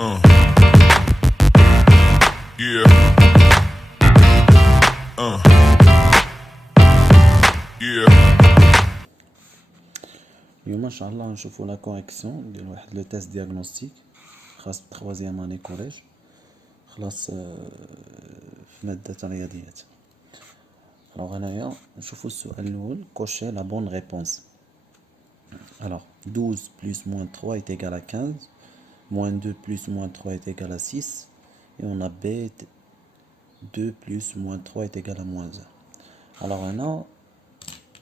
Uh, yeah. Uh, yeah. اليوم ان شاء الله نشوفوا لا كوريكسيون ديال واحد لو تيست دياغنوستيك خاص بتخوازيام اني كوليج خلاص في مادة الرياضيات. الوغ هنايا نشوفوا السؤال الاول كوشي لا بون ريبونس. Alors 12 plus moins 3 est égal à 15, moins 2 plus moins 3 est égal à 6, et on a B 2 plus moins 3 est égal à moins 1. Alors هنا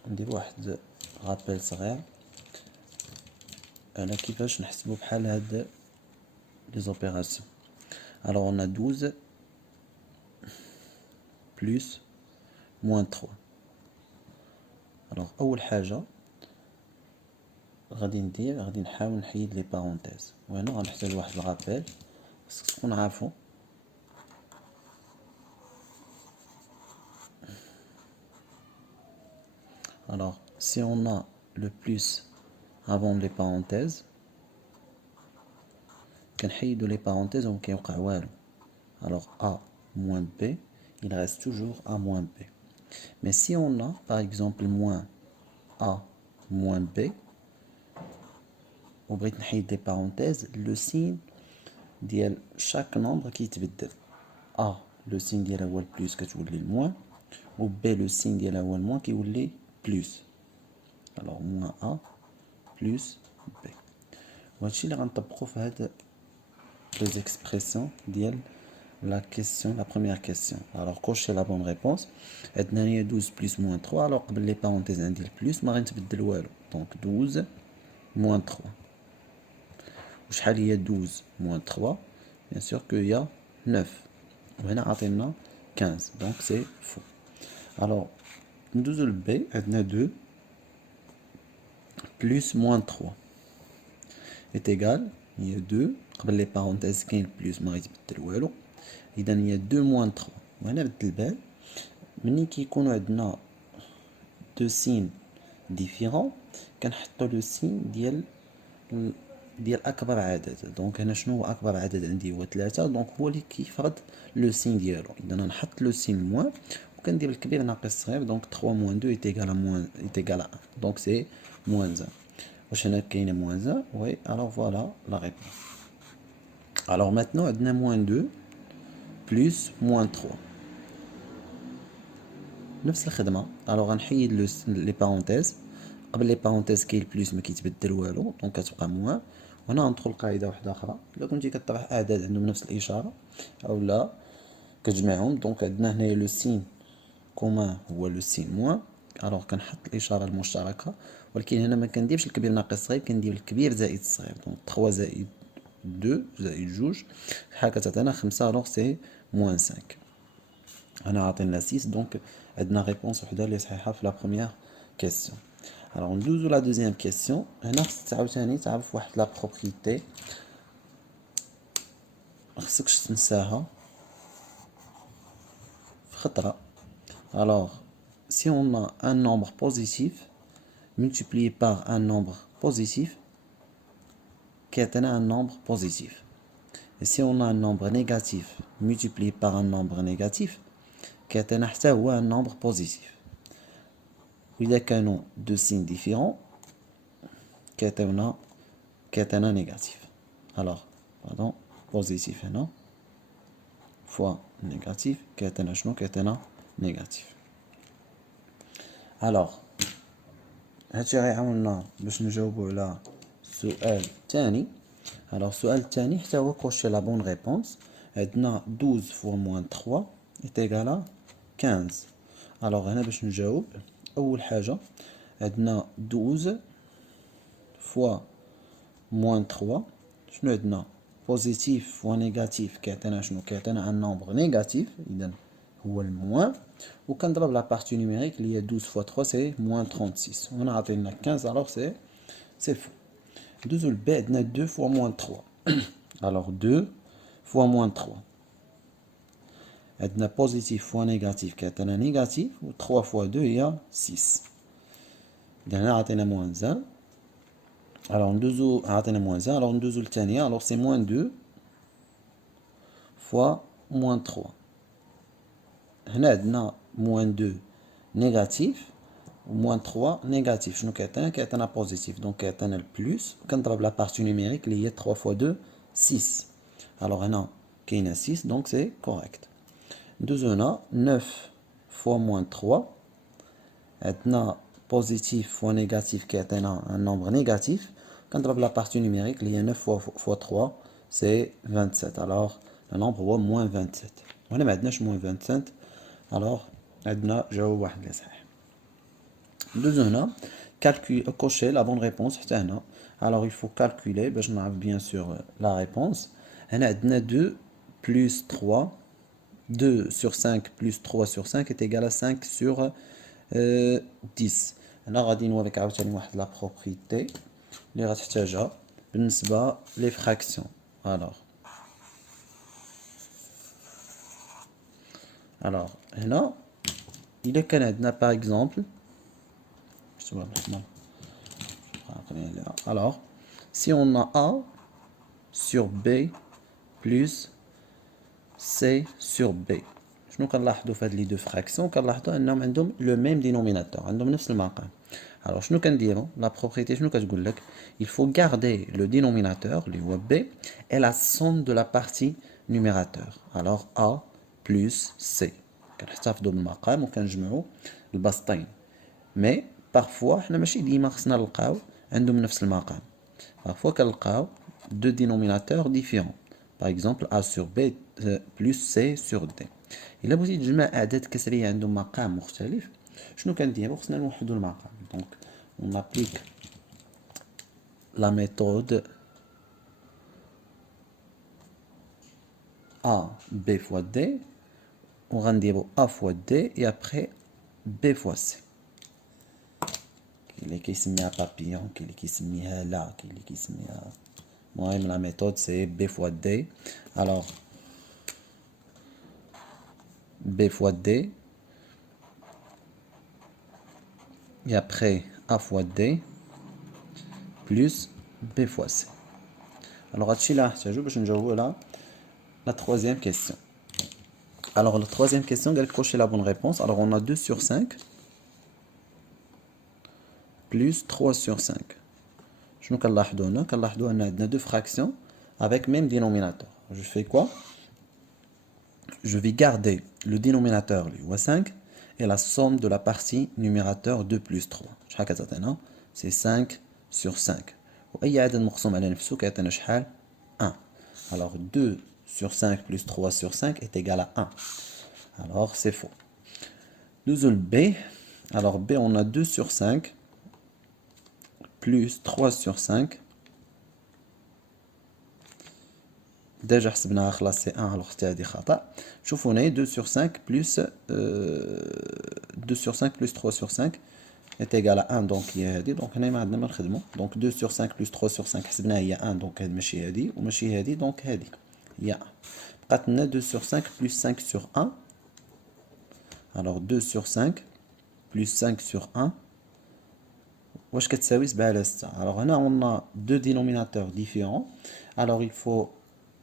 ندير واحد رابيل صغير على كيفاش نحسبو بحال هاد les opérations. Alors on a 12 plus moins 3. Alors أول حاجة غادي نحاول نحيد لي بارونتيز، وهنا غنحتاج واحد الغابيل خاصك تكون عارفو. Alors si on a le plus avant les parenthèses كنحيدو les parenthèses وما كيوقع والو. Alors A moins B, il reste toujours A moins B. Mais si on a par exemple moins A moins B وبغيت نحيد لي parenthèses, le signe ديال chaque nombre كيتبدل. A le signe ديالها هو البلوس كتولي الموان، و B le signe ديالها هو الموان كيولي بلوس. alors moins A plus B. وهادشي اللي غنطبقو في هاد les expressions ديال la question, la première question. Alors cocher la bonne réponse. عندنا هي 12 plus moins 3. alors قبل لي parenthèses عندي البلوس ما غنتبدل والو، donc 12 moins 3. وشحال هي 12 moins 3؟ bien sûr que y a 9. وهنا عطينا 15، donc c'est faux. alors ندوزو ل B. عندنا 2 plus moins 3 est égal هي 2 قبل لي parenthèses كاين البلوس ما غيتبدل والو، اذا هي 2 moins 3. وهنا بدل البال ملي كيكونوا عندنا دو سين ديفيرون كنحطو لو سين ديال اكبر عدد. دونك هنا شنو هو اكبر عدد عندي؟ هو 3، دونك هو اللي كيفرض لو سين ديالو. اذا نحط لو سين موان وكندير الكبير ناقص الصغير، دونك 3 moins 2 est égal à moins est égal à 1، دونك سي moins 1. واش هنا كاينه moins 1؟ وي. alors voilà la réponse. alors maintenant عندنا moins 2 plus moins 3 نفس الخدمه. alors غنحيد لي بارونتيز، قبل لي بارونتيز كاين البلوس ما كيتبدل والو، دونك كتبقى موان. وهنا غندخل قاعده واحده اخرى، الا كنتي كطرح اعداد عندهم نفس الاشاره او لا كتجمعهم، دونك عندنا هنايا لو سين كومان هو لو سين موان. alors كنحط الاشاره المشتركه، ولكن هنا ما كنديرش الكبير ناقص الصغير، كندير الكبير زائد الصغير. دونك 3 زائد 2 زائد 2 شحال كتعطينا 5، alors سي موان 5. هنا عطينا 6، دونك عندنا ريبونس وحده اللي صحيحه في لا بروميير كيسيون. alors ندوزو لا دوزيام كيسيون. هنا خصك عاوتاني تعرف واحد لا بروبريتي مخصكش تنساها في خطره. alors si on a un nombre positif multiplié par un nombre positif كيعطينا un nombre positif. et si on a un nombre négatif multiplié par un nombre négatif كيعطينا حتى هو un nombre positif. وإذا كانوا دو سين ديفيرون كيعطينا نيجاتيف. alors pardon بوزيتيف هنا فوا نيجاتيف كيعطينا شنو؟ كيعطينا نيجاتيف. alors هادشي غيعاوننا باش نجاوبو على السؤال الثاني. alors السؤال الثاني حتى هو كوشي لا بون ريبونس. عندنا 12 فوا موان 3 est égal à 15. alors هنا باش نجاوب اول حاجه عندنا 12 فوا موان 3. شنو عندنا؟ بوزيتيف فوا نيجاتيف كيعطينا شنو؟ كيعطينا ان نومبر نيجاتيف، اذا هو الموان. وكنضرب لا بارتي نيميريك اللي هي 12 فوا 3 سي موان 36. وهنا عطينا 15، alors سي فو. ندوزو لبي. عندنا 2 فوا موان 3. alors 2 فوا موان 3 عندنا بوزيتيف فوا نيجاتيف كيعطينا نيجاتيف، و 3 فوا 2 هي 6. إذا هنا عطينا موان 1. alors ندوزو عطينا موان 1، alors ندوزو للثانية. alors سي موان 2 fois moins 3. هنا عندنا moins 2 négatif و moins 3 négatif. شنو كيعطينا؟ كيعطينا positif. Donc كيعطينا البلوس. كنضرب la partie numérique اللي هي 3 fois 2 6. Alors هنا كاينه 6 donc c'est correct. دوزونا 9 fois moins 3. عندنا positif fois négatif كيعطينا un nombre négatif. كنضرب la partie numérique اللي هي 9 fois 3 c'est 27. Alors le nombre هو moins 27. وهنا ما عندناش moins 27. alors عندنا جواب واحد اللي صحيح. دوزو هنا cocher la bonne réponse حتى هنا. alors il faut calculer باش نعرف bien sûr la réponse. هنا عندنا 2 plus 3. 2 sur 5 plus 3 sur 5 est égal à 5 sur 10. هنا غادي نوريك عاوتاني واحد لا بروبريتي اللي غتحتاجها بالنسبة لي فراكسيون. alors هنا إلا كان عندنا par exemple alors si on a A sur B plus C sur B, شنو كنلاحظوا في هاد لي دو فراكسيون؟ كنلاحظوا انهم عندهم لو ميم دينوميناتور، عندهم نفس المقام. alors شنو كنديروا؟ لا بروبريتي شنو كتقول لك؟ il faut garder le dénominateur اللي هو B et la somme de la partie numérateur. alors A plus C كنحتفظوا بالمقام وكنجمعوا البسطين. مي بارفوا حنا ماشي ديما خصنا نلقاو عندهم نفس المقام. بارفوا كنلقاو دو دينوميناتور ديفيرون. باغ اكزومبل A sur B plus C sur D. إلا بغيتي تجمع أعداد كسرية عندهم مقام مختلف شنو كنديرو؟ خصنا نوحدو المقام. دونك on applique la méthode A B fois D. وغنديرو A fois D et après B fois C. كاين اللي كيسميها بابيون، كاين اللي كيسميها لا، كاين اللي كيسميها. المهم لا ميثود سي B fois D. alors B fois D et après A fois D plus B fois C. alors هادشي اللي غنحتاجو باش نجاوبو على la troisième question. alors la troisième question قالك cocher la bonne réponse. alors on a 2 sur 5 plus 3 sur 5. شنو كنلاحظوا هنا؟ كنلاحظوا ان عندنا deux fractions avec même dénominateur. je fais quoi? je vais garder le dénominateur اللي هو 5 et la somme de la partie numérateur 2 plus 3. شحال كتعطينا؟ c'est 5 sur 5. واي عدد مقسوم على نفسه كيعطينا شحال؟ 1. alors 2 sur 5 plus 3 sur 5 est égal à 1. alors c'est faux. Deuxième B. alors B on a 2 sur 5 plus 3 sur 5. déjà حسبناها خلاص c'est 1 alors حتى هادي خطأ. شوفوا هنا 2 sur 5 plus 2 sur 5 plus 3 sur 5 est égal à 1 donc هي هادي. donc هنا ما عندنا ما نخدمو. donc 2 sur 5 plus 3 sur 5 حسبناها هي 1 donc هاد ماشي هادي وماشي هادي donc هادي هي 1. بقات لنا 2 sur 5 plus 5 sur 1. alors 2 sur 5 plus 5 sur 1 واش كتساوي 7 على 6. alors هنا on a deux dénominateurs différents. alors il faut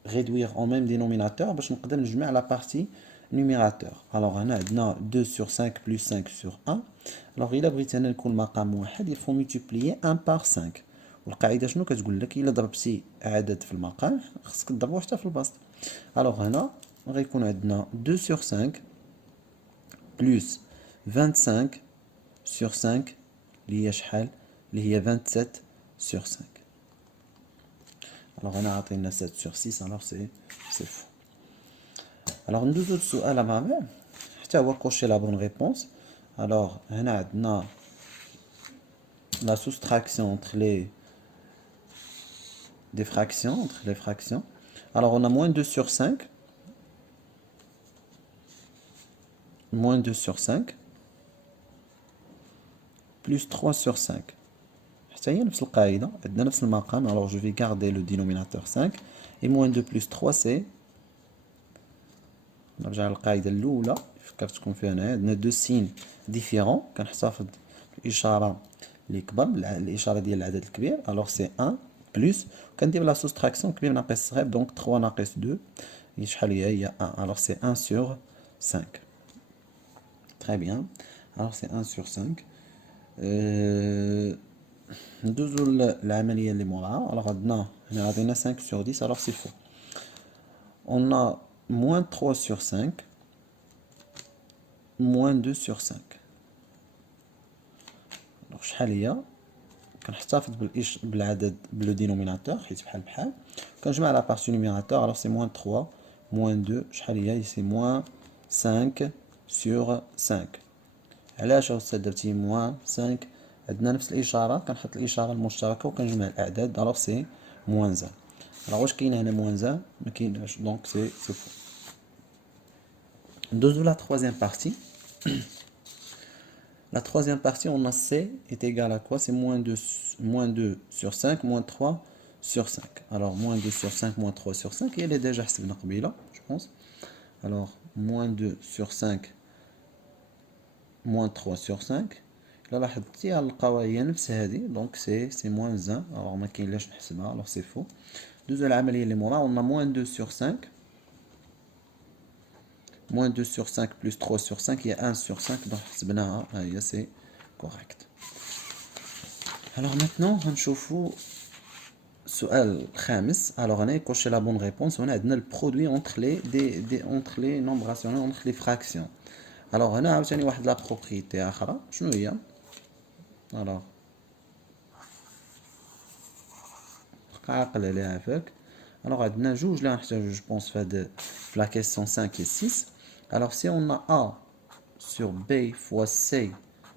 réduire en même dénominateur باش نقدر نجمع la partie numérateur. alors هنا عندنا 2 sur 5 plus 5 sur 1. alors إلا بغيت أنا نكون مقام واحد il faut multiplier 1 par 5. والقاعدة شنو كتقول لك؟ إلا ضربتي عدد في المقام خصك تضربو حتى في البسط. alors هنا غيكون عندنا 2 sur 5 plus 25 sur 5 اللي هي شحال؟ اللي هي 27 sur 5. alors هنا عطينا 7 sur 6 alors c'est faux. alors ندوزو للسؤال الرابع حتى هو cocher la bonne réponse. alors هنا عندنا la soustraction entre des fractions, entre les fractions. alors on a moins 2 sur 5 moins 2 sur 5 plus 3 sur 5. حتى هي نفس القاعدة عندنا نفس المقام. alors je vais garder le dénominateur 5 et moins 2 plus 3 c'est نرجع للقاعدة الأولى فكرتكم فيها هنايا عندنا دو سين ديفيرون كنحتفظ الإشارة اللي كبر الإشارة ديال العدد الكبير. alors c'est 1 plus كندير لا سوستراكسيون كبير ناقص صغير donc 3 ناقص 2 شحال هي 1. Alors c'est 1 sur 5. Très bien. Alors c'est 1 sur 5. ندوزو العملية اللي موراها. alors عندنا هنا عطينا 5 sur 10 alors c'est faux. On a moins 3 sur 5, moins 2 sur 5. alors شحال هي؟ كنحتفظ بالعدد بلو دينوميناتور حيت بحال بحال كنجمع لا بارتي نوميراتور. alors c'est moins 3 moins 2 شحال هي؟ c'est moins 5 sur 5. علاش أستاذ درتي موان 5؟ عندنا نفس الإشارة، كنحط الإشارة المشتركة وكنجمع الأعداد. ألوغ سي موان زان. ألوغ واش كاين هنا موان زان؟ مكايناش، دونك سي فو. ندوزو لا troisième partie. La troisième partie, on a C est égal à quoi? C'est moins 2 sur 5, moins 3 sur 5. Alors, moins 2 sur 5, moins 3 sur 5, elle est déjà حسبنا قبيلة, je pense. Alors, moins 2 sur 5, moins 3 sur 5. إلا لاحظتي غنلقاوها هي نفس هادي، دونك سي موان زان. ألوغ ما كاينلاش نحسبها، ألوغ سي فو. دوزو العملية اللي موراها، on a moins 2 sur 5. Moins 2 sur 5 plus 3 sur 5, il y a 1 sur 5, donc c'est correct. Alors maintenant, on va السؤال الخامس. Alors on a coché la bonne réponse, on a le produit entre les nombres rationnels, entre les fractions. Alors on a عاوتاني واحد la propriété أخرى، شنو هي؟ alors عاقل عليها عافاك. alors عندنا جوج اللي غنحتاجو جو بونس في la question 5 et 6. alors si on a A sur B fois C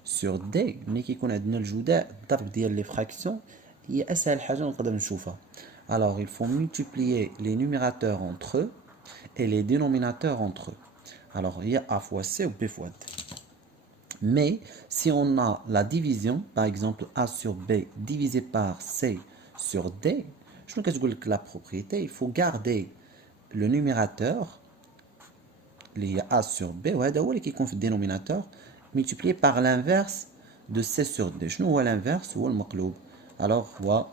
sur D, ملي كيكون عندنا الجداء الضرب ديال لي فراكسيون هي اسهل حاجه نقدر نشوفها. alors il faut multiplier les numérateurs entre eux et les dénominateurs entre eux. alors il y a A fois C ou B fois D. mais si on a la division, par exemple A sur B divisé par C sur D, شنو كتقول لك la propriété? il faut garder le numérateur اللي هي A sur B وهذا هو اللي كيكون في الدينوميناتور multiplié par l'inverse de C sur D. شنو هو l'inverse؟ هو المقلوب. alors هو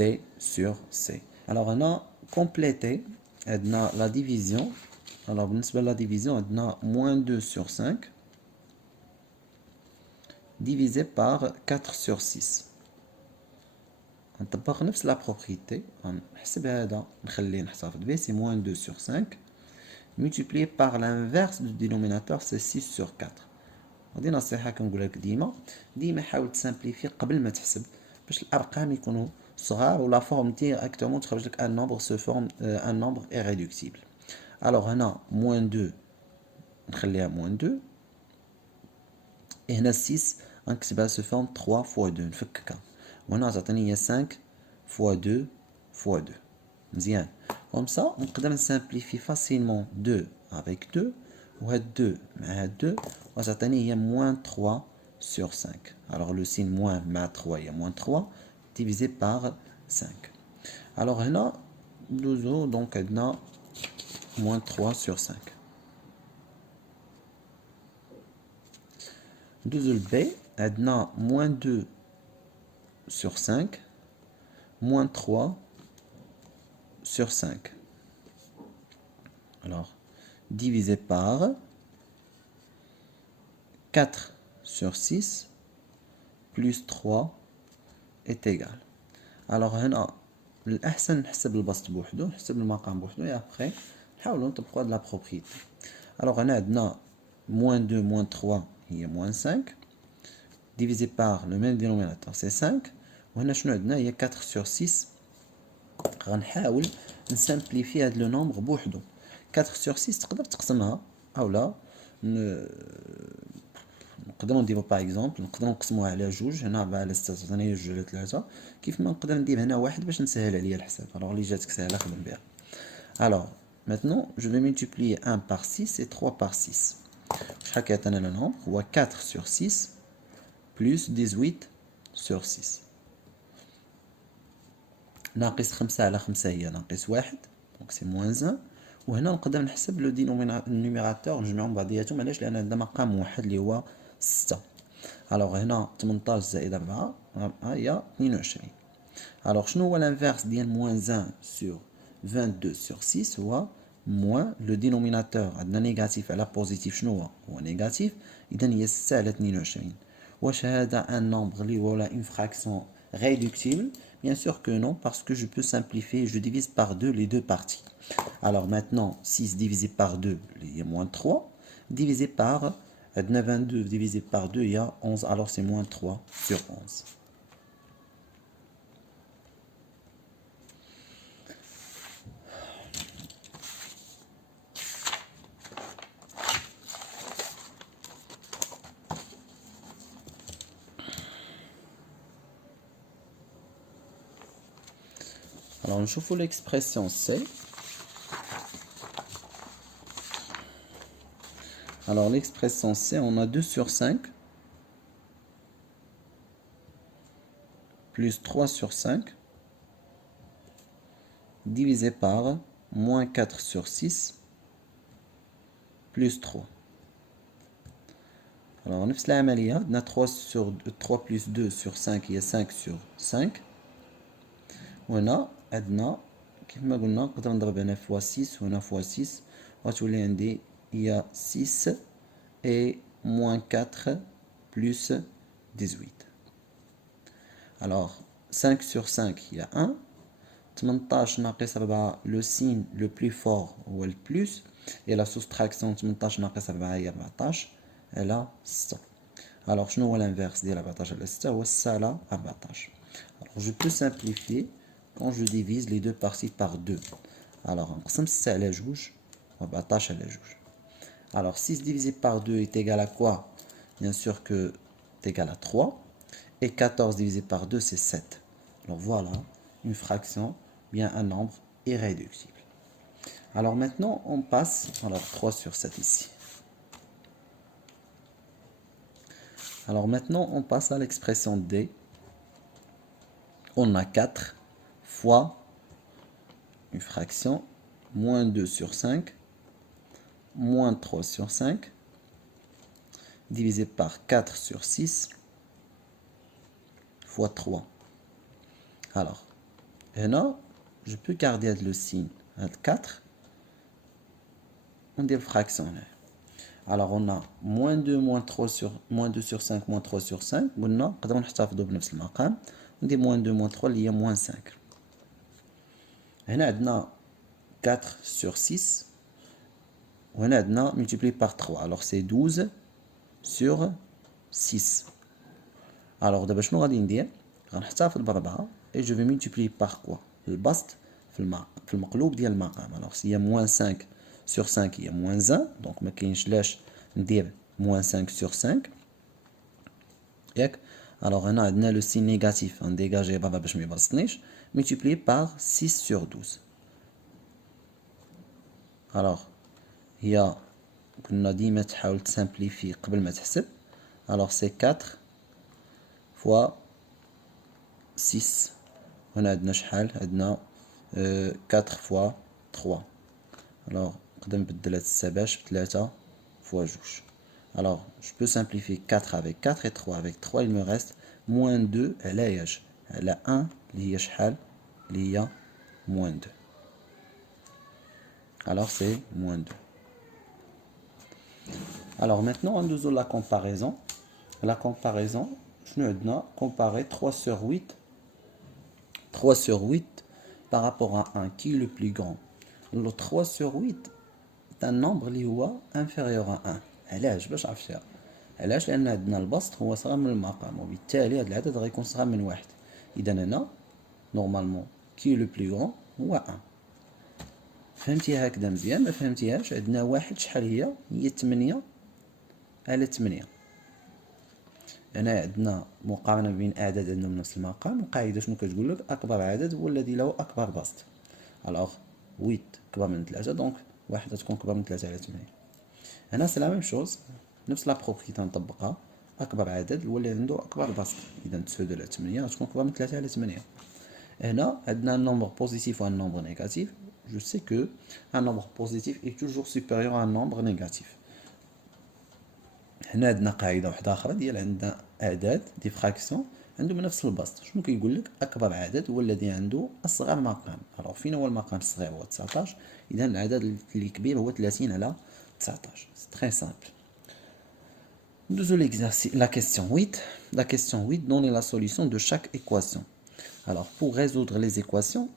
D sur C. alors هنا compléter عندنا la division. alors بالنسبة لا division عندنا moins 2 sur 5 divisé par 4 sur 6. نطبق نفس la propriété، نحسب هذا نخليه نحتفظ به، c'est moins 2 sur 5 multiplié par l'inverse du dénominateur, c'est 6 sur 4. هذه نصيحة كنقولها لك ديما حاول تسامبليفي قبل ما تحسب باش الأرقام يكونوا صغار ولا فورم ديريكتومون تخرج لك ان نومبر سو فورم ان نومبر irréductible. alors هنا moins 2 نخليها moins 2 هنا 6 غنكتبها سو فورم 3 fois 2 نفككها، وهنا تعطيني هي 5 fois 2 fois 2. مزيان comme ça نقدر نسامبليفي facilement 2 avec 2 وهاد 2 مع هاد 2 وتعطيني هي moins 3 sur 5. alors le signe moins مع 3 هي moins 3 divisé par 5. alors هنا ندوزو دونك عندنا moins 3 sur 5. ندوزو ل B عندنا moins 2 sur 5 moins 3 sur 5. alors divisé par 4 sur 6 plus 3 est égal. alors هنا الأحسن نحسب البسط بوحدو، نحسب المقام بوحدو، et après نحاولو نطبقو هاد لا بروبريتي. alors هنا عندنا moins 2 moins 3 هي moins 5 divisé par le même dénominateur c'est 5. وهنا شنو عندنا هي 4 sur 6. غنحاول نسامبليفي هاد لو نومبر بوحدو. 4 sur 6 تقدر تقسمها اولا نقدروا نديرو باغ اكزومبل نقدروا نقسموها على جوج. هنا 4 على 6 تعطيني جوج على 3. كيف ما نقدر ندير هنا واحد باش نسهل عليا الحساب. alors اللي جاتك سهله خدم بها. alors maintenant je vais multiplier 1 par 6 et 3 par 6. شحال كيعطينا لو نومبر؟ هو 4 sur 6 plus 18 sur 6. ناقص 5 على 5 هي ناقص 1 دونك سي موان 1. وهنا نقدر نحسب لو دينوميناتور نجمعهم بعضياتهم. علاش؟ لان عندنا مقام واحد اللي هو 6. alors هنا 18 زائد 4 هي 22. alors شنو هو الانفيرس ديال موان 1 sur 22 sur 6؟ هو moins le dénominateur عندنا négatif على positif شنو هو négatif إذا هي 6 على 22 واش هذا un nombre اللي هو ولا une fraction réductible? Bien sûr que non, parce que je peux simplifier, je divise par 2 les deux parties. Alors maintenant, 6 divisé par 2, il y a moins 3, divisé par 22 divisé par 2, il y a 11, alors c'est moins 3 sur 11. Alors, je trouve l'expression C. Alors, l'expression C, on a 2 sur 5 plus 3 sur 5 divisé par moins 4 sur 6 plus 3. Alors, on a 3 plus 2 sur 5, il y a 5 sur 5. وهنا عندنا كيف ما قلنا نقدر نضرب هنا fois 6 وهنا fois 6 غتولي عندي هي 6 et moins 4 plus 18. Alors 5 sur 5 il y a 1. 18 ناقص 4 le signe le plus fort هو le plus et la soustraction 18 ناقص 4 هي 14 على 6. Alors شنو هو l'inverse ديال 14 على 6 هو 6 على 14. Alors je peux simplifier quand je divise les deux parties par 2. Alors, on va 6 على 2, 14 على 2. Alors, 6 divisé par 2 est égal à quoi? Bien sûr que c'est égal à 3. Et 14 divisé par 2, c'est 7. Alors, voilà une fraction, bien un nombre irréductible. Alors, maintenant, on passe, alors 3 sur 7 ici. Alors, maintenant, on passe à l'expression D. On a 4 fois une fraction, moins 2 sur 5, moins 3 sur 5, divisé par 4 sur 6, fois 3. Alors, là, je peux garder le signe 4, on dit fraction. Alors, on a moins 2, moins 2 sur 5, moins 3 sur 5. On a on dit moins 2, moins 3, il y a moins 5. هنا عندنا 4 sur 6 وهنا عندنا multiplié par 3 alors c'est 12 sur 6. alors دابا شنو غادي ندير غنحتفظ ب4 et je vais multiplier par quoi البسط في المقلوب ديال المقام. alors s'il y a moins 5 sur 5 il y a moins 1 donc ما كاينش لاش ندير moins 5 sur 5 ياك. alors هنا عندنا le signe négatif نديجاجي بابا باش ما يبسطنيش multiplié par 6 sur 12. alors هي كنا ديما تحاول تسامبليفي قبل ما تحسب. alors c'est 4 fois 6 هنا عندنا شحال عندنا 4 fois 3. alors نقدر نبدل هاد 6 باش ب3 fois 2. alors je peux simplifier 4 avec 4 et 3 avec 3 il me reste moins 2 على ياش على 1 اللي هي شحال اللي هي moins 2. alors c'est moins 2. alors maintenant on nous la comparaison. La comparaison شنو عندنا comparer 3 sur 8 3 sur 8 par rapport à 1 qui est le plus grand. le 3 sur 8 est un nombre اللي هو inférieur à 1. علاش باش عرفتيها علاش لان عندنا البسط هو صغر من المقام وبالتالي هذا العدد غيكون صغر من 1. اذا هنا نورمالمون كي لو بلو غون هو 1. فهمتيها هكذا مزيان؟ ما فهمتيهاش عندنا واحد شحال هي 8 على 8. هنا عندنا مقارنه بين اعداد عندهم نفس المقام. القاعده شنو كتقول لك اكبر عدد هو الذي له اكبر بسط. الوغ 8 كبر من 3 دونك واحد تكون كبر من 3 على 8. هنا سي لا ميم شوز نفس لا بروبريتي نطبقها. اكبر عدد هو اللي عنده اكبر بسط. اذا 9 على 8 غتكون كبر من 3 على 8. هنا عندنا un nombre positif ou un nombre négatif. Je sais que un nombre positif est toujours supérieur à un nombre négatif. هنا عندنا قاعده واحده اخرى ديال عندنا اعداد دي فراكسيون عندهم نفس البسط. شنو كيقول لك؟ اكبر عدد هو الذي عنده اصغر مقام. الوغ فين هو المقام الصغير؟ هو 19. اذا العدد اللي كبير هو 30 على 19. سي تري سامبل. ندوزو la question 8. La question 8, donnez la solution de chaque équation. Alors, pour résoudre les équations,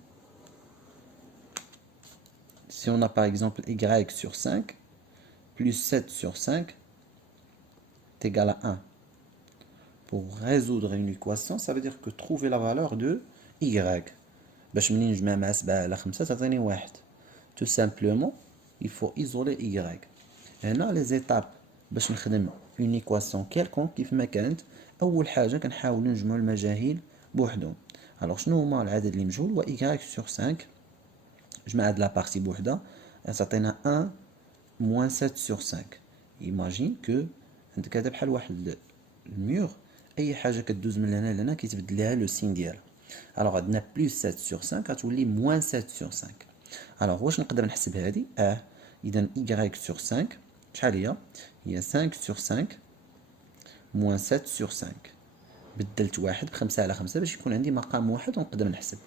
si on a par exemple y sur 5 plus 7 sur 5 est égal à 1. Pour résoudre une équation, ça veut dire que trouver la valeur de y. باش منين نجمع مع 7 على 5 تعطيني 1. Tout simplement, il faut isoler y. هنا les étapes باش نخدم une équation quelconque كيف ما كانت. اول حاجه كنحاولوا نجمعوا المجاهيل بوحدهم. الوغ شنو هما العدد اللي مجهول؟ هو y sur 5. جمع هاد لا بارتي بوحدها تعطينا 1 moins 7 sur 5. imagine que عندك هذا بحال واحد الميغ، اي حاجه كدوز من هنا لهنا كيتبدل لها لو سين ديالها. الوغ عندنا بلس 7 sur 5 غتولي موان 7 sur 5. الوغ واش نقدر نحسب هادي؟ اذا y sur 5 شحال هي 5 sur 5 موان 7 sur 5. بدلت واحد بخمسة على 5 باش يكون عندي مقام واحد ونقدر نحسب.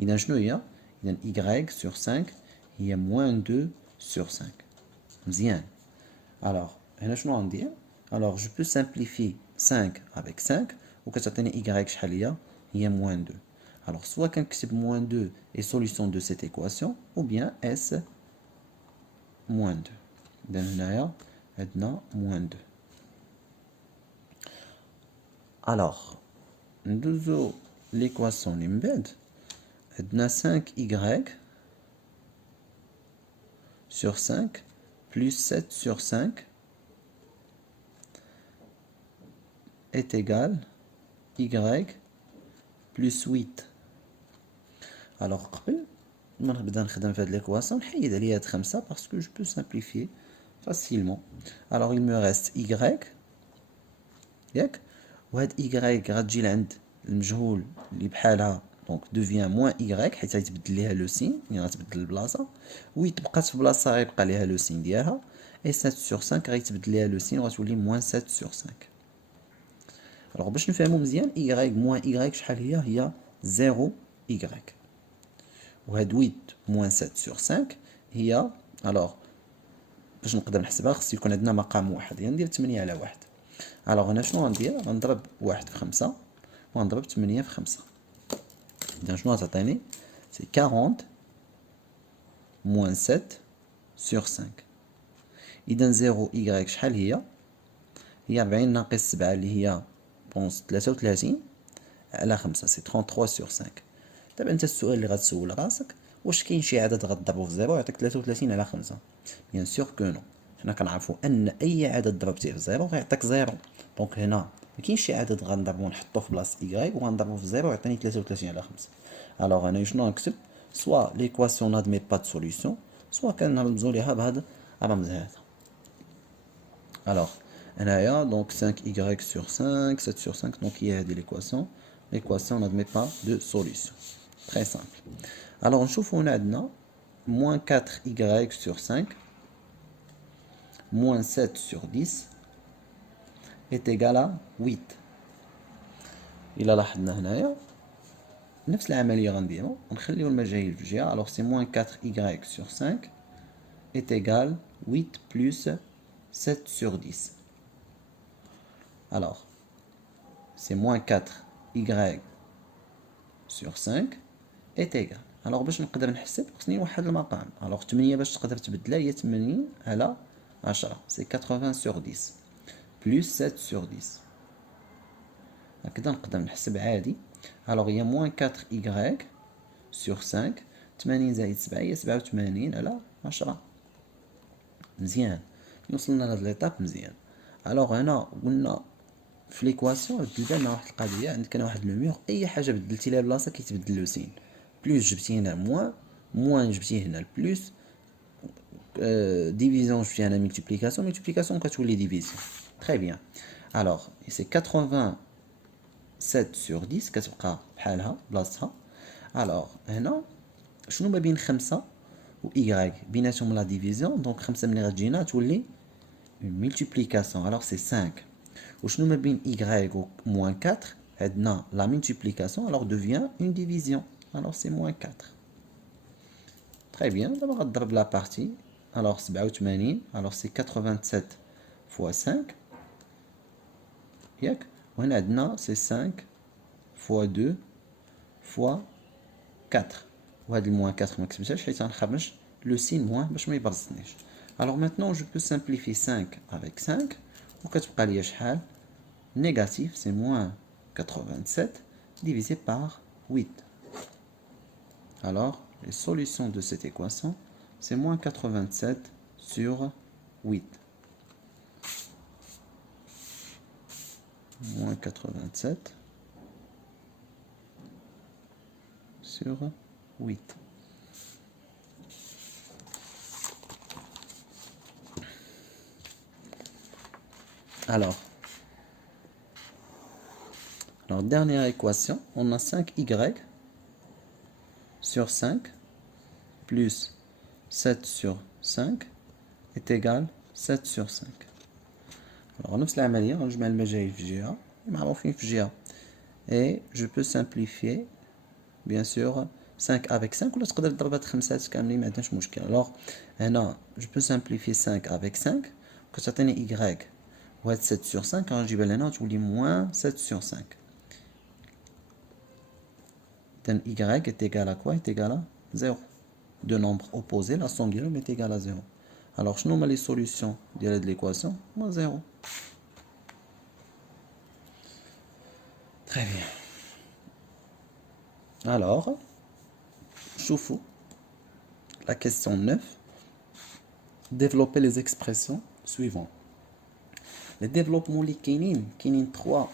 اذا شنو هي؟ اذا y sur 5 هي موان 2 sur 5. مزيان. الوغ هنا شنو غندير؟ الوغ جو بو سامبليفي 5 avec 5 وكتعطيني y شحال هي موان 2. Alors, soit كنكتب moins 2 est solution de cette équation, ou bien S moins 2. إذا هنايا عندنا moins 2. Alors, ندوزو l'équation اللي من بعد. عندنا 5y sur 5 plus 7 sur 5 est égal y plus 8. Alors قبل ما نبدا نخدم في هاد ليكواسيون نحيد عليا هاد 5 باسكو جو بو سامبليفي فاسيلمون. alors il me reste y ياك، وهاد y غتجي لعند المجهول اللي بحالها دونك دوفيان موان y حيت غيتبدل ليها لو سين، يعني غتبدل البلاصه. و تبقات في بلاصه غيبقى ليها لو سين ديالها. اي 7 sur 5 غيتبدل ليها لو سين وغتولي موان 7 sur 5. alors باش نفهمو مزيان y موان y شحال هي 0 y. وهاد 8 موان 7 sur 5 هي الوغ باش نقدر نحسبها خص يكون عندنا مقام واحد، يعني ندير 8 على 1. الوغ هنا شنو غندير؟ غنضرب 1 في 5 وغنضرب 8 في 5. اذا شنو غتعطيني؟ سي 40 موان 7 sur 5. اذا 0 y شحال هي 40 ناقص 7 اللي هي بونس 33 على 5 سي 33 sur 5. دابا انت السؤال اللي غتسول راسك واش كاين شي عدد غتضربو في زيرو يعطيك 33 على 5؟ بيان سور كو نو. حنا كنعرفوا ان اي عدد ضربتيه في زيرو غيعطيك زيرو. دونك هنا ما كاينش شي عدد غنضربو نحطو في بلاصه y وغنضربو في زيرو يعطيني 33 على 5. الوغ انا شنو غنكتب؟ سوا ليكواسيون نادمي با دو سوليوشن، سوا كنرمزو ليها بهذا الرمز هذا. الوغ هنايا دونك 5y sur 5 7 sur 5 دونك هي هذه ليكواسيون. l'équation n'admet pas de solution. Très simple. Alors, نشوفو هنا عندنا moins 4y sur 5 moins 7 sur 10 est égal à 8. إلا لاحظنا هنايا نفس العملية غنديرو ونخليو المجاهيل في جهة. alors c'est moins 4y sur 5 est égal 8 plus 7 sur 10. alors c'est moins 4y sur 5 est égal. alors باش نقدر نحسب خصني واحد المقام. alors 8 باش تقدر تبدلها هي 80 على 10 سي 80 sur 10 plus 7 sur 10. هكذا نقدر نحسب عادي. alors هي moins 4y sur 5 80 زائد 7 هي 87 على 10. مزيان وصلنا لهاد ليطاب مزيان. alors هنا قلنا في ليكواسيون بدل لنا واحد القضيه. عندك هنا واحد لو ميغ اي حاجه بدلتي لها بلاصه كيتبدل لو سين. بلوس جبتي هنا موان، موان جبتي هنا البلوس، ديفيزيون جبتي هنا ملتيبليكاسيون، ملتيبليكاسيون كتولي ديفيزيون. تري بيان. الوغ سي 87 sur 10 كتبقى بحالها بلاصتها. الوغ هنا شنو ما بين 5 و y بيناتهم لا ديفيزيون. دونك 5 ملي غتجينا تولي ملتيبليكاسيون. الوغ سي 5. وشنو ما بين y و موان 4 la multiplication alors devient une division. Alors c'est moins 4. Très bien, d'abord on va la partie. Alors 87, alors c'est 87 fois 5. ياك وهنا عندنا c'est 5 fois 2 fois 4. وهذا الموان 4 ما كتبتهاش حيت غنخرج le signe moins باش ما يبرزنيش. Alors maintenant je peux simplifier 5 avec 5 وكتبقى ليا شحال négatif, c'est moins 87 divisé par 8. Alors, les solutions de cette équation, c'est moins 87 sur 8. Moins 87 sur 8. Alors, dernière équation, on a 5y sur 5 plus 7 sur 5 est égal 7 sur 5. Alors, نفس العملية غنجمع المجاهيل في جهة معروفين في جهة. Et je peux simplifier, bien sûr, 5 avec 5 ولا تقدر تضربها خمسات كاملين ما عندناش مشكل. Alors, هنا je peux simplifier 5 avec 5 كتعطيني y وهاد 7 sur 5 غنجيبها لهنا وتولي moins 7 sur 5. Donc y est égal à quoi? Est égal à 0. Deux nombres opposés, la somme d'eux est égale à 0. Alors, je nomme les solutions de l'équation, moins 0. Très bien. Alors, choufou, la question 9. Développer les expressions suivantes. Les développements les كاينين 3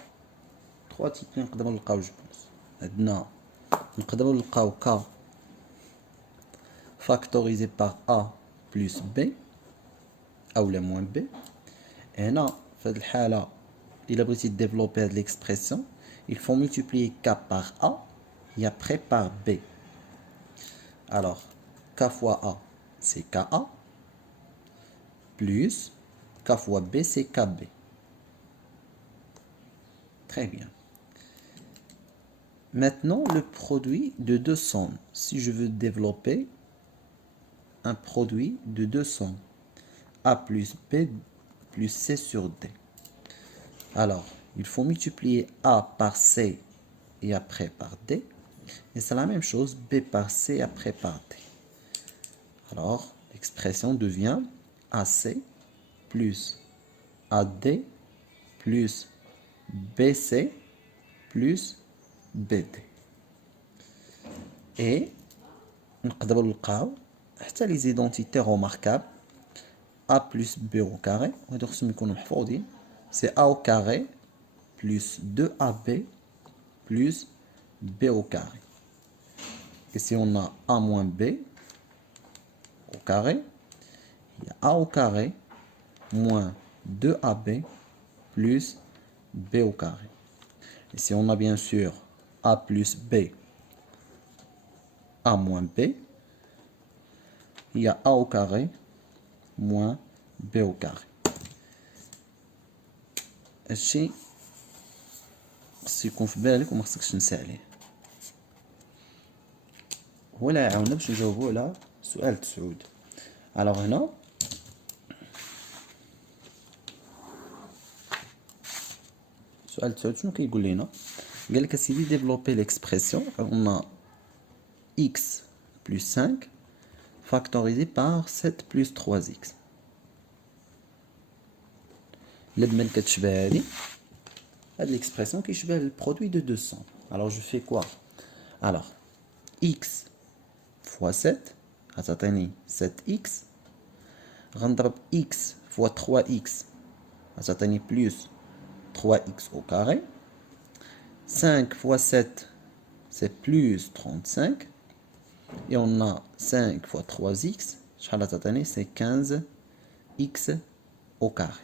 types نقدروا نلقاو جو بونس. عندنا نقدروا نلقاو k factorisé par a plus b ou la moins b. Et هنا في هذه الحالة إلا بغيتي développer هذه l'expression il faut multiplier k par a et après par b. Alors k fois a c'est ka plus k fois b c'est kb. Très bien. Maintenant le produit de deux sommes. Si je veux développer un produit de deux sommes, a plus b plus c sur d. Alors, il faut multiplier a par c et après par d. Et c'est la même chose, b par c et après par d. Alors, l'expression devient ac plus ad plus bc plus bd. Et نقدروا نلقاو حتى les identités remarquables a plus b au carré, c'est a au carré plus 2ab plus b au carré. Et si on a a moins b au carré, il y a a au carré moins 2ab plus b au carré. Et si on a bien sûr a plus b, a moins b, il y a a au carré moins b au carré. هادشي خصو يكون في بالك وما خصكش تنسى عليه. هو اللي يعاوننا باش نجاوبو على سؤال 9. الوغ هنا سؤال 9 شنو كيقول لينا؟ قال لك اسيدي ديفلوبي ليكسبرسيون on a x plus 5 factorisé par 7 plus 3x. لما كتشبه هذه هاد l'expression كيشبه البرودوي دو 200. alors je fais quoi? alors x fois 7 غتعطيني 7x غنضرب x fois 3x غتعطيني plus 3x au carré. 5 fois 7 c'est plus 35 et on a 5 fois 3x شحال غتعطيني c'est 15x au carré.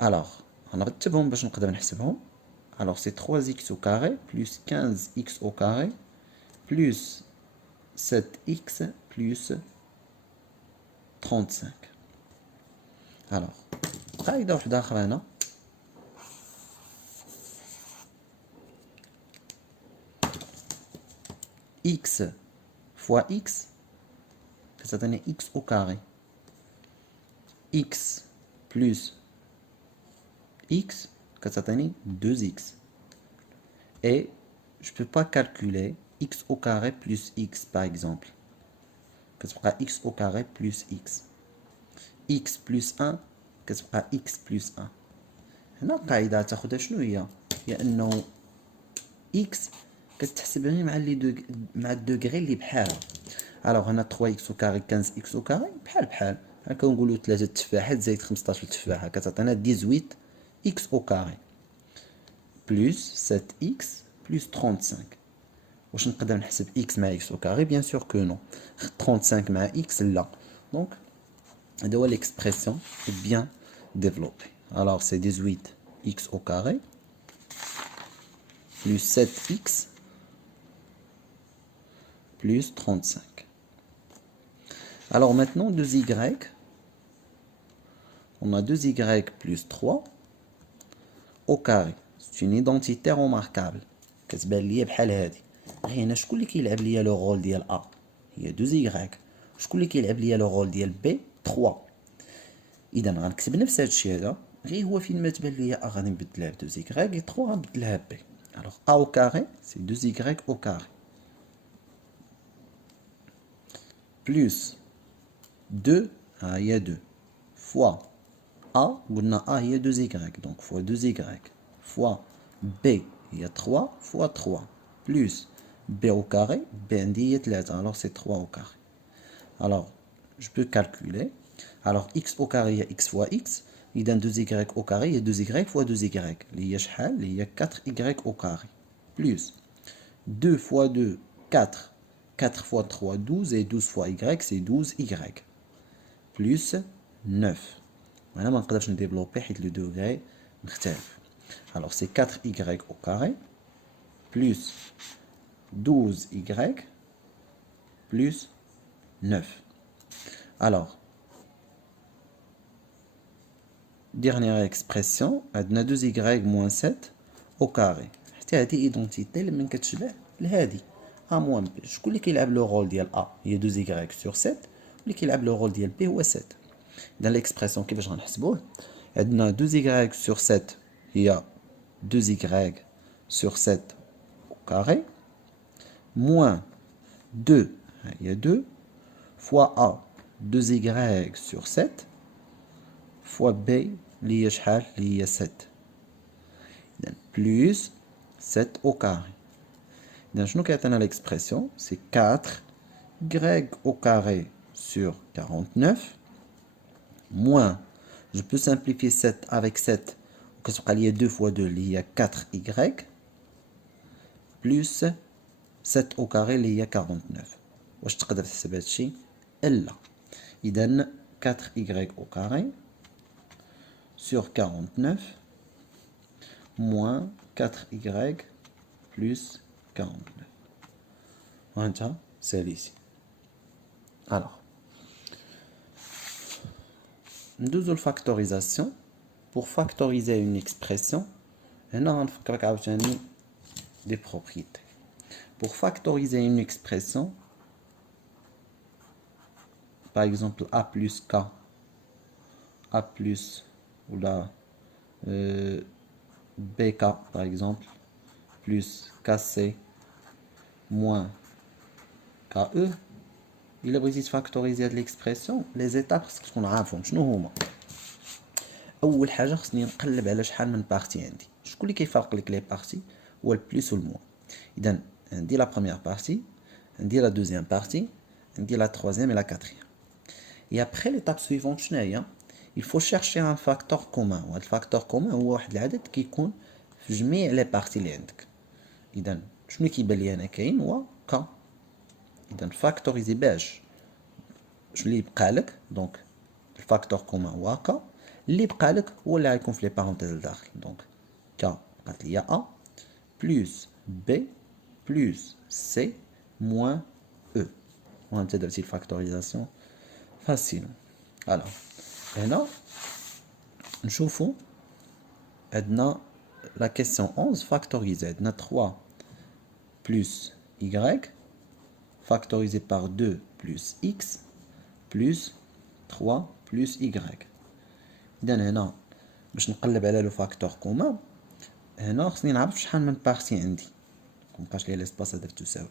alors غنرتبهم باش نقدر نحسبهم. alors c'est 3x au carré plus 15x au carré plus 7x plus 35. alors قاعدة واحدة أخرى هنا x fois x, ça donne x au carré. X plus x, ça donne 2x. Et je ne peux pas calculer x au carré plus x, par exemple. كتبقى x au carré plus x. x plus 1 كتبقى x plus 1. هنا القاعدة تاخدها شنو هي أنه x كتحسب غير مع الدوغري اللي بحالها. الوغ هنا 3x au carré 15x au carré بحال هكا كنقولو 3 تفاحات زائد 15 تفاحة كتعطينا 18x au carré plus 7x plus 35. واش نقدر نحسب x مع x au carré؟ bien sûr que non. 35 مع x لا. donc هذا هو l'expression bien développée. alors c'est 18x au carré plus 7x plus 35. Alors maintenant 2y, on a 2y plus 3 au carré. C'est une identité remarquable. كتبان ليا بحال هادي. غير هنا شكون اللي كيلعب ليا لو رول ديال A؟ هي 2y. شكون اللي كيلعب ليا لو رول ديال B؟ 3. إذا غنكتب نفس هادشي هذا، غير هو فين ما تبان ليا A غادي نبدلها ب 2y et 3 غنبدلها ب B. Alors A au carré, c'est 2y au carré. Plus 2, il y a 2, fois A, A il y a 2y, donc fois 2y, fois B, il y a 3, fois 3, plus B au carré, B il y a 3, alors c'est 3 au carré. Alors, je peux calculer, alors x au carré, il y a x fois x, il y a 2y au carré, il y a 2y fois 2y, il y a 4y au carré, plus 2 fois 2, 4, 4 fois 3, 12, et 12 fois y, c'est 12y. Plus 9. Voilà, ما نقدرش نديفلوبي حيت لو دوغري مختلف. Alors c'est 4y au carré plus 12y plus 9. Alors, dernière expression, عندنا 2y moins 7 au carré. حتى هذه ايدونتيتي اللي من كتشبه لهذه. A moins B. شكون اللي كيلعب لو رول ديال A؟ هي 2y sur 7. اللي كيلعب لو رول ديال B هو 7. dans l'expression كيفاش غنحسبوه؟ عندنا 2y sur 7 هي 2y sur 7 au carré moins 2 هي 2 fois A 2y sur 7 fois B اللي هي شحال؟ اللي هي 7 plus 7 au carré. إذا شنو كيعطينا l'expression؟ c'est 4y au carré sur 49 moins, je peux simplifier 7 avec 7, كتبقى ليا 2 fois 2 اللي هي 4y plus 7 au carré اللي هي 49. واش تقدر تحسب هادشي؟ لا. إذا 4y au carré sur 49 moins 4y plus 49. Voilà, c'est ici. Alors, ندوزو الفاكتوريزاسيون. pour factoriser une expression هنا غنفكرك عاوتاني des propriétés. pour factoriser une expression, par exemple a plus k, a plus ou là bk par exemple plus kc moins ke. إلا بغيتي تفاكتوريزي هاد ليكسبرسيون لي زيتاب خصك تكون عارفهم شنو هما. اول حاجه خصني نقلب على شحال من بارتي عندي. شكون اللي كيفرق لك لي بارتي؟ هو البليس والموان. اذا عندي لا بروميير بارتي، عندي لا دوزيام بارتي، عندي لا تروازيام et la quatrième. et après l'étape suivante شنو هي؟ il faut chercher un facteur commun. وهاد الفاكتور كومون هو واحد العدد كيكون في جميع لي بارتي اللي عندك. اذا شنو كيبان لي انا كاين هو ك. إذا فاكتوريزي باش شنو اللي يبقى لك؟ دونك الفاكتور كومون هو ك، اللي بقى لك هو اللي غيكون في لي بارونتيز لداخل. دونك ك بقات ليا ا بلس بي بلس سي موان او. وانت درتي الفاكتوريزاسيون فاسيل. الوغ هنا نشوفو عندنا لا كيسيون 11 فاكتوريزي. عندنا 3 بلس y factorisé par 2 plus x plus 3 plus y. إذا هنا باش نقلب على لو فاكتور كومان هنا خصني نعرف شحال من بارتي عندي مبقاش ليا ليسباس هذاك تساوي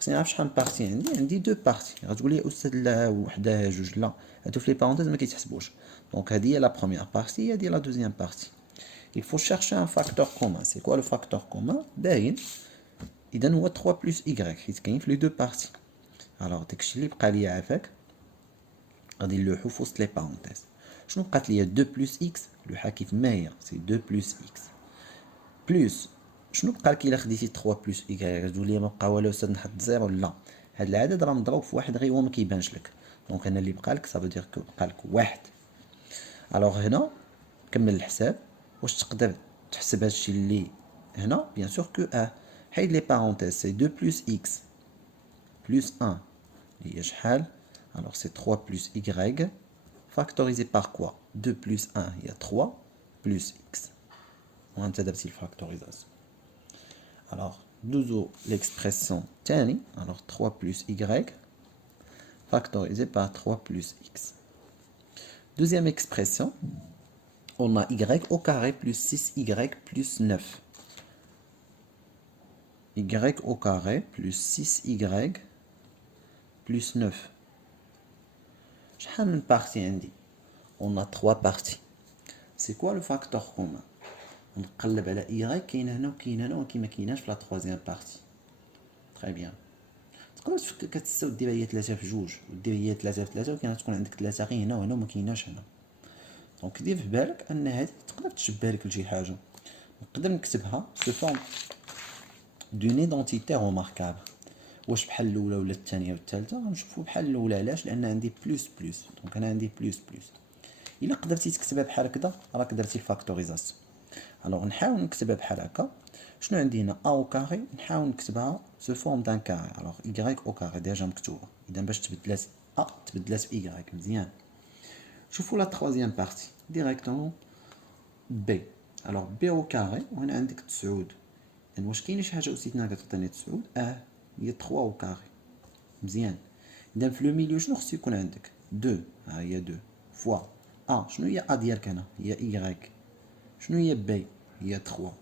خصني نعرف شحال من بارتي عندي دو بارتي غتقول لي استاذ لا وحده جوج لا هادو في لي بارونتيز ما كيتحسبوش دونك هذه هي لا بروميير بارتي هذه لا دوزيام بارتي il faut chercher un facteur commun c'est quoi le facteur commun باين إذا هو 3 بلس y حيت كاين في لي دو بارتي الوغ داكشي اللي بقى ليا عافاك غادي نلوحو في وسط لي بارونتيز شنو بقات ليا 2 بلس x لوحها كيف ما هي سي 2 بلس x بلس شنو بقى لك الا خديتي 3 بلس y غتقول لي ما بقى والو استاذ نحط زيرو لا هاد العدد راه مضروب في واحد غير هو ما كيبانش لك دونك هنا اللي بقى لك صافي دير كو بقى لك واحد الوغ هنا كمل الحساب واش تقدر تحسب هادشي اللي هنا بيان سور كو حيد لي بارونتيز سي 2 بلس x plus 1 هي شحال alors c'est 3 plus y factorisé par quoi 2 plus 1 هي 3 plus x وانت درتي الفاكتوريزاسيون alors دوزو l'expression تاني alors 3 plus y factorisé par 3 plus x deuxième expression on a y au carré plus 6y plus 9 y au carré plus 6y plus 9 شحال من بارتي عندي on a 3 parties c'est quoi le facteur commun نقلب على y كاين هنا وكاين هنا ولكن ما كايناش في لا troisième partie très bien تقدر تفكر كتستاوي دير هي 3 في 2 ودير هي 3 في 3 وكاين تكون عندك 3 غير هنا وهنا وما كايناش هنا دونك دير في بالك ان هذه تقدر تشبه لك لشي حاجه نقدر نكتبها سو فورم دون ايدونتيتي روماركابل واش بحال الاولى ولا الثانيه والثالثه غنشوفوا بحال الاولى علاش لان عندي بلس بلس دونك انا عندي بلس بلس الا قدرتي تكتبها بحال هكذا راك درتي الفاكتوريزاسيون الوغ نحاول نكتبها بحال هكا شنو عندي هنا ا او كاري نحاول نكتبها سو فورم دان كاري الوغ y او كاري ديجا مكتوبه اذا باش تبدلات ا تبدلات في y مزيان شوفوا لا تروازيام بارتي ديريكتومون بي الوغ بي او كاري وهنا عندك 9 يعني واش كاينه شي حاجه وسيتنا كتعطيني 9 هي 3 او كاري مزيان اذا في لو ميليو شنو خصو يكون عندك 2 ها هي 2 فوا شنو هي ا ديالك هنا هي y شنو هي بي هي 3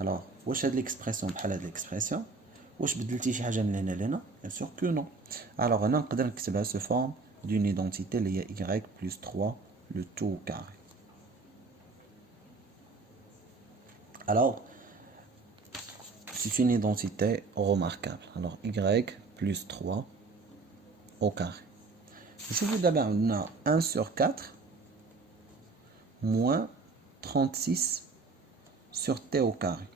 الوغ واش هاد ليكسبرسيون بحال هاد ليكسبرسيون واش بدلتي شي حاجه من هنا لهنا بيان سور كو نو الوغ هنا نقدر نكتبها سو فورم دون ايدونتيتي اللي هي y بلس 3 لو تو كاري الوغ c'est une identité remarquable. Alors y plus 3 au carré. Je vous d'abord on a 1 sur 4 moins 36 sur t au carré.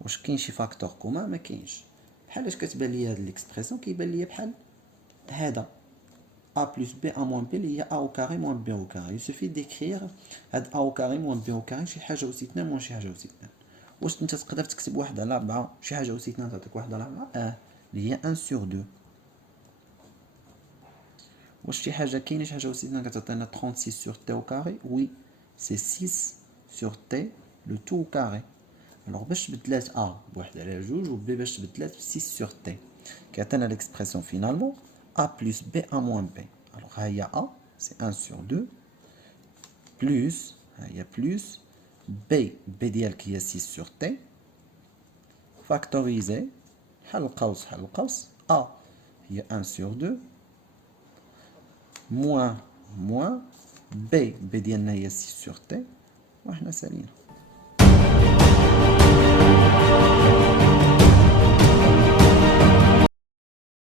واش كاين شي فاكتور كومان ما كاينش بحال اش كتبان لي هاد ليكسبرسيون كيبان لي بحال هذا a plus b a moins b اللي هي a au carré moins b au carré. Il suffit d'écrire هاد a au carré moins b au carré شي حاجه أس 2 moins شي حاجه أس 2 واش انت تقدر تكتب 1 على 4 شي حاجه أس 2 تعطيك 1 على 4 اللي هي 1 sur 2 واش شي حاجه كاينه شي حاجه أس 2 كتعطينا 36 sur t au carré oui c'est 6 sur t le tout au carré alors باش تبدلات a بواحد على جوج و b باش تبدلات 6 sur t كيعطينا ليكسبرسيون فينالمون a plus b a moins b alors ها هي a c'est 1 sur 2 plus ها هي plus b ديالك هي 6 sur t factorisé حل القوس حل القوس a هي 1 sur 2 moins b ديالنا هي 6 sur t وحنا سالينا